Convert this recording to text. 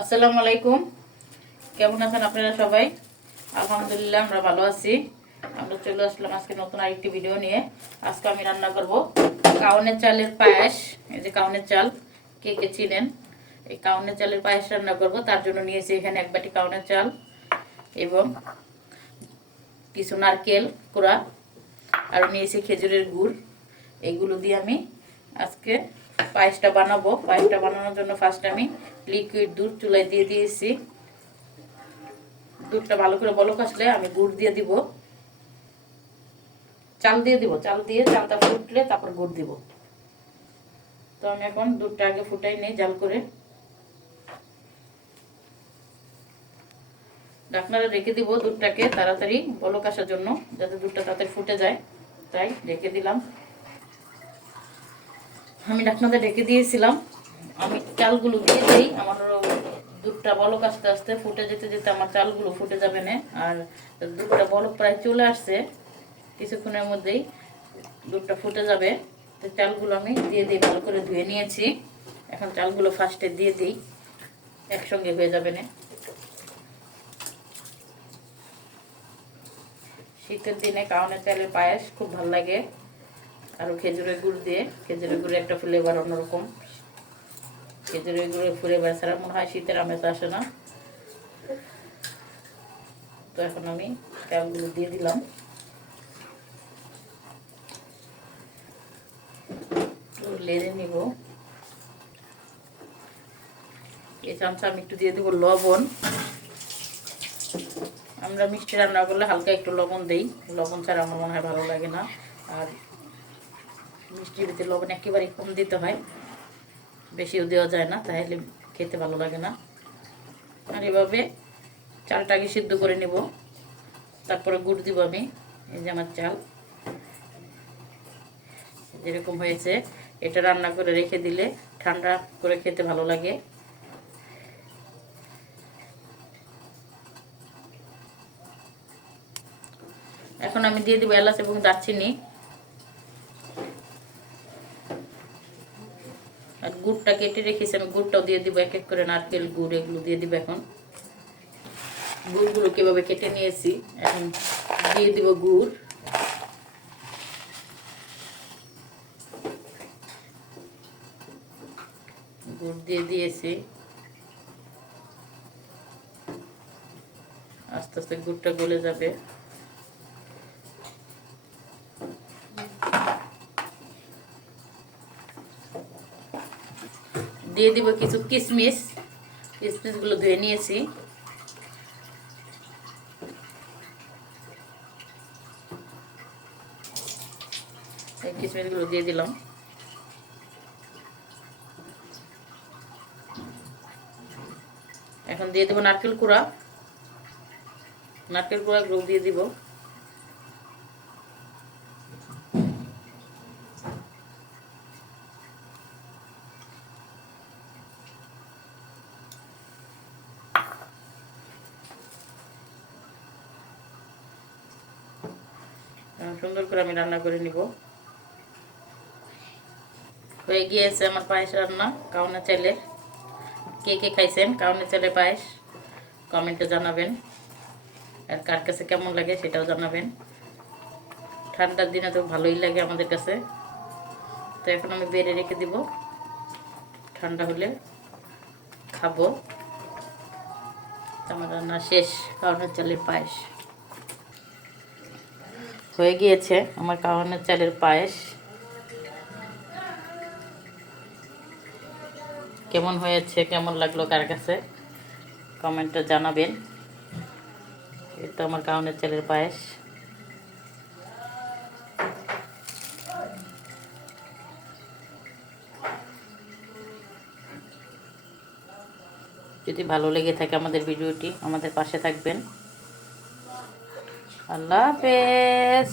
আসসালামু আলাইকুম। কেমন আছেন আপনারা সবাই? আলহামদুলিল্লাহ আমরা ভালো আছি। আমরা চলে আসলাম আজকে নতুন আরেকটি ভিডিও নিয়ে। আজকে আমি রান্না করব কাউনের চালের পায়েস। এই যে কাউনের চাল, কে কে চিনেন? এই কাউনের চালের পায়েস রান্না করব। তার জন্য নিয়েছি এখানে এক বাটি কাউনের চাল এবং কিছু নারকেল কোড়া, আর নিয়েছি খেজুরের গুড়। এইগুলো দিয়ে আমি আজকে পায়েসটা বানাবো। পায়েসটা বানানোর জন্য ফার্স্ট আমি লিকুইড দুধ চুলায় দিয়ে দিয়েছি। দুধটা ভালো করে বলক আসলে আমি গুড় দিয়ে দিব, চাল দিয়ে দিব। চাল দিয়ে চালটা ফুটলে তারপর গুড় দিব। তো আমি এখন দুধটা আগে ফুটাই নিই জাল করে। ঢাকনাটা রেখে দিব দুধটাকে তাড়াতাড়ি বলক আসার জন্য, যাতে দুধটা তাড়াতাড়ি ফুটে যায়, তাই রেখে দিলাম। আমি ঢাকনাটা ঢেকে দিয়েছিলাম। আমি চালগুলো দিয়ে দিই। আমার দুধটা বলক আস্তে আস্তে ফুটে যেতে যেতে আমার চালগুলো ফুটে যাবে না। আর দুধটা বলক প্রায় চলে আসছে, কিছুক্ষণের মধ্যেই দুধটা ফুটে যাবে। তো চালগুলো আমি দিয়ে দিই, ভালো করে ধুয়ে নিয়েছি। এখন চালগুলো ফার্স্টে দিয়ে দিই, একসঙ্গে হয়ে যাবে না। শীতের দিনে কাউনের চালের পায়েস খুব ভালো লাগে, আর খেজুরের গুড় দিয়ে। খেজুরের গুড়ের একটা ফ্লেভার অন্যরকম। খেজুরের গুড়ের ফ্লেভার ছাড়া মনে হয় শীতের আমেজ আসে না। তো এখন আমি চালগুলো দিয়ে দিলাম, লেড়ে নিব। এই চামচা আমি একটু দিয়ে দেবো লবণ। আমরা মিষ্টি রান্না করলে হালকা একটু লবণ দেই, লবণ ছাড়া আমার মনে হয় ভালো লাগে না। আর মিষ্টির ভিতরে লবণ একেবারে কম দিতে হয়, বেশিও দেওয়া যায় না, তাহলে খেতে ভালো লাগে না। আর এভাবে চালটা আগে সিদ্ধ করে নেব, তারপরে গুড় দিব আমি। এই যে আমার চাল যেরকম হয়েছে, এটা রান্না করে রেখে দিলে ঠান্ডা করে খেতে ভালো লাগে। এখন আমি দিয়ে দিব এলাচ এবং দারচিনি। আর গুড়টা কেটে রেখেছি আমি, গুড়টাও দিয়ে দিব। এক এক করে নারকেল গুড় এগুলো দিয়ে দিব। এখন গুড়গুলো কিভাবে কেটে নিয়েছি, এখন দিয়ে দিব গুড়। গুড় দিয়ে দিয়েছি। আস্তে আস্তে গুড়টা গলে যাবে। দিয়ে দিব কিছু কিশমিশ। কিশমিশগুলো ধুয়ে নিয়েছি। এই কিশমিশগুলো দিয়ে দিলাম। এখন দিয়ে দেবো নারকেল কুড়া। নারকেল কুড়াগুলো দিয়ে দিব। সুন্দর করে আমি রান্না করে নিব। হয়ে গিয়েছে আমার পায়েস রান্না কাউনের চালের। কে কে খাইছেন কাউনের চালের পায়েস কমেন্টে জানাবেন, আর কার কাছে কেমন লাগে সেটাও জানাবেন। ঠান্ডার দিনে তো ভালোই লাগে আমাদের কাছে। তো এখন আমি বেড়ে রেখে দিব, ঠান্ডা হলে খাবো। আমার রান্না শেষ। কাউনের চালের পায়েস হয়ে গিয়েছে। আমার কাউনের চালের পায়েস কেমন হয়েছে, কেমন লাগলো কার কাছে কমেন্টে জানাবেন। এটা আমার কাউনের চালের পায়েস। যদি ভালো লেগে থাকে আমাদের ভিডিওটি, আমাদের পাশে থাকবেন। আল্লাহ হাফেজ।